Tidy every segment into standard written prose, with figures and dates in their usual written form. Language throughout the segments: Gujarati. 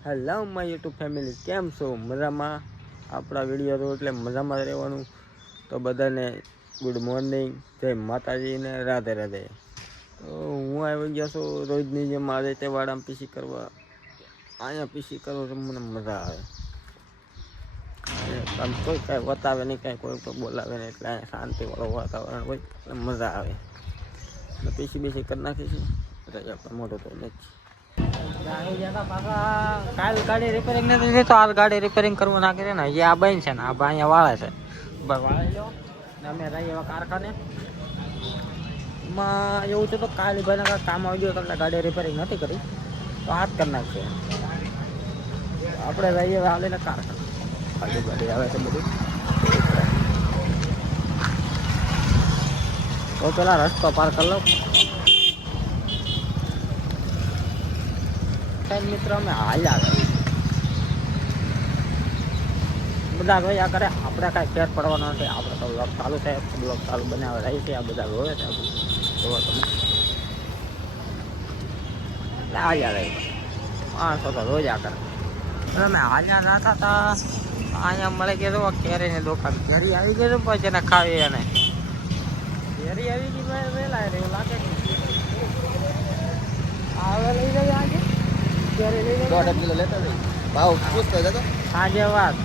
હેલો માય યુટ્યુબ ફેમિલી, કેમ છો? મજામાં? આપણા વિડીયો તો એટલે મજામાં રહેવાનું. તો બધાને ગુડ મોર્નિંગ, જય માતાજીને રાધે રાધે. તો હું આવી ગયો છું રોજની જેમ આજે તે વાડામાં પીસી કરવા. અહીંયા પીસી કરો તો મને મજા આવે. આમ કોઈ કાંઈ બતાવે નહીં, કાંઈ કોઈ તો બોલાવે નહીં, એટલે અહીંયા શાંતિવાળું વાતાવરણ હોય એટલે મજા આવે. એટલે પીસી બીસી કરી નાખીશું. એટલે મોટો તો નથી. કાલ ગાડી રિપેરિંગ નથી થઈ તો આ ગાડી રિપેરિંગ કરવું નાખી દે ને. હજી આ બન છે ને આ અહીંયા વાળે છે. વાળી લો ને અમે રહીએ એવા કારખાને. એમાં એવું છે તો કાલે ભાઈને કાંઈક કામ આવી ગયું એટલે ગાડી રિપેરિંગ નથી કરી તો આ જ કરી નાખશે. આપણે રહીએ હાલે ને કારખાને ગાડી ગાડી આવે છે બધું. તો પેલા રસ્તો પાર કરી લો. મિત્રો અમે હાલ્યા બધા રોયા કરે, આપણે કાંઈ ફેર પડવાનો નથી. આપણે તો બ્લોગ ચાલુ છે, બ્લોગ ચાલુ બનાવે રહી છે. આ બધા રોવે છે જોવો તમે. એટલે હાલ્યા રહી માણસો તો રોજા કરે. અમે હાલ્યા જતા હતા અહીંયા મળે કે જો કેરીની દુકાન કેરી આવી ગઈ તો પછી એને ખાવી. એને કેરી આવી ગઈ વહેલા એવું લાગે ને આવે લઈ જાય આજે. સાંજે વાત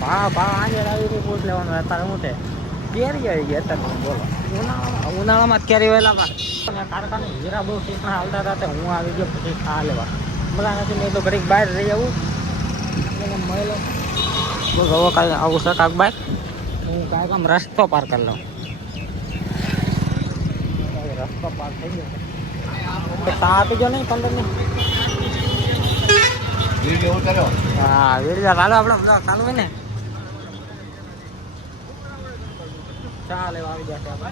ભાવ આજે આવી પૂછ લેવાનું. અત્યારે હું છે કેરી આવી ગઈ અત્યારે બોલો. ઉનાળામાં કેરી વહેલામાં કારખાને હીરા બહુ સીટમાં હાલતા હતા. હું આવી ગયો પછી ખા લેવા બધા નથી. મેં તો ઘડીક બહાર રહી આવું એને મળેલો બહુ હવે કાંઈ આવું છે કાંક બાઈક. હું કાંઈક આમ રસ્તો પાર કરી લઉં. રસ્તો પાર થઈ ગયો ચા આપી ગયો નહીં 15 હા વિડીયો ચાલો આપણે બધા ચાલુ હોય ને. ચા લેવા આવી ગયા છે આપણે.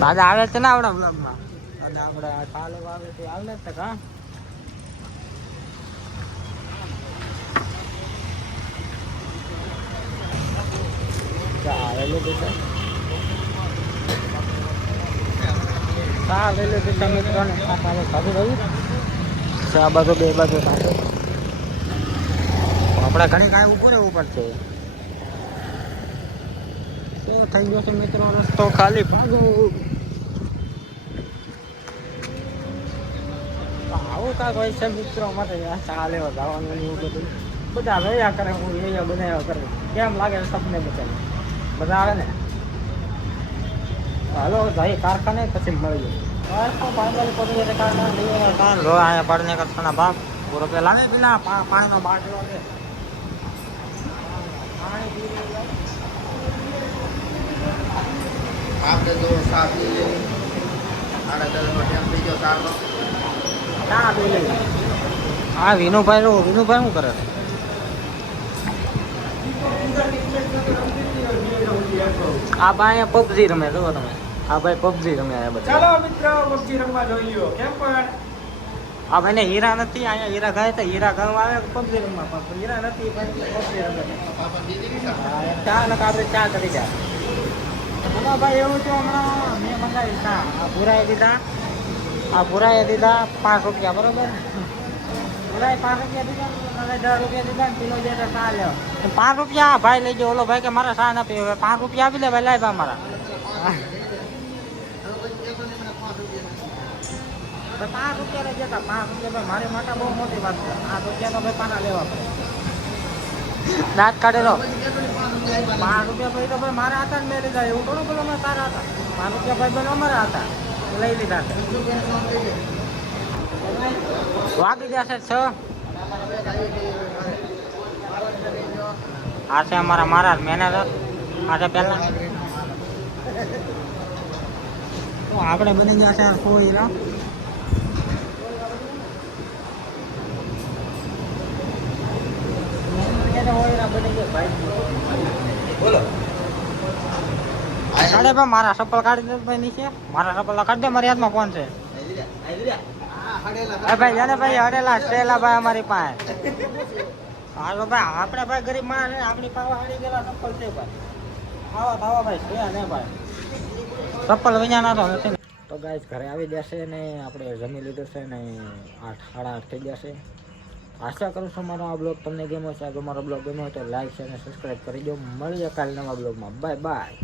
દાદા આવે છે ને આપણા બ્લોગમાં અને આપણે ચા લેવા આવે છે આવે જ કા. ચા લઈ લીધી છે. ચા લઈ લીધી છે મિત્રોને. ચાલો ખાધું રહ્યું ચા બાજુ બે બાજુ સાથે આપણે ઘણી કાંઈ ઊભું રહેવું પડશે. તો થઈ ગયો છે મિત્રો રસ્તો ખાલી. ભાગો આવું કાંઈક હોય છે મિત્રો માટે. ચા લેવા જવાનું એવું બધું બધા રહ્યા કરે. હું એ બનાવ્યા કરે. કેમ લાગે સપને બચાવે બધા આવે ને. હાલો જાય કારખાને પછી મળી જાય પડને કરવાના ભાગ પૂરો પેલા ને પેલા પાણીનો બાટલો છે. આપણે જો સાત હા વિનુભાઈ શું કરે? આ ભાઈ પબજી રમે જો તમે. આ ભાઈ પબજી રમે બધા. ચાલો મિત્રો પબજી રમવા જોઈ લો. કેમ પણ આ ભાઈને હીરા નથી. અહીંયા હીરા ગાય તો હીરા ગામમાં આવે પબજી રમવા પણ હીરા નથી પબજી રમે. ચા નકા આપણે ચા કરી જાય. હા ભાઈ એવું છે હમણાં મેં મંગાવી ચા. આ ભૂરાએ દીધા 5 રૂપિયા બરોબર. ભૂરાએ 5 રૂપિયા દીધા અને 10 રૂપિયા દીધા ને કિલો જે ચા લેવા 5 રૂપિયા ભાઈ લઈ જાઓ. ઓલો ભાઈ કે મારા ચા ના પીવે 5 રૂપિયા આપી દે ભાઈ લાય બા મારા. 5 રૂપિયા લઈ જતા 5 રૂપિયા ભાઈ મારી માટે બહુ મોટી વાત છે. 5 રૂપિયા તો ભાઈ પાના લેવા પડે. દાંત કાઢેલો 5 રૂપિયા ભાઈ તો ભાઈ મારા હતા ને મેં લીધા. એવું થોડું બોલો મેં તારા હતા. 5 રૂપિયા ભાઈ બેન અમારા હતા લઈ લીધા છે. વાગી જશે 6. આ છે મારા મેનેજર. આ છે પહેલા આપણે બની ગયા છે હીરા. કાઢે ભાઈ મારા ચપ્પલ કાઢી દે ભાઈ નીચે. મારા ચપ્પલ કાઢી દે. મારી હાથમાં ફોન છે ભાઈ. જાને ભાઈ હડેલા સ્ટેલા ભાઈ અમારી પાસે. હાલો ભાઈ આપણે ભાઈ ગરીબ માણસ આપણી પાસે હડી ગયેલા ચપ્પલ છે ભાઈ. આવા ભાઈ છે ને ભાઈ. ચપ્પલ વિના તો નથી. તો ગાઈસ ઘરે આવી જશે ને આપણે જમી લીધું છે ને 8 સાડા 8 થઈ જશે. આશા કરું છું મારો આ બ્લોગ તમને ગમ્યો છે. જો મારો બ્લોગ ગમ્યો હોય તો લાઈક શેર અને સબસ્ક્રાઈબ કરી દો. મળીએ કાલે નવા બ્લોગમાં. Bye bye.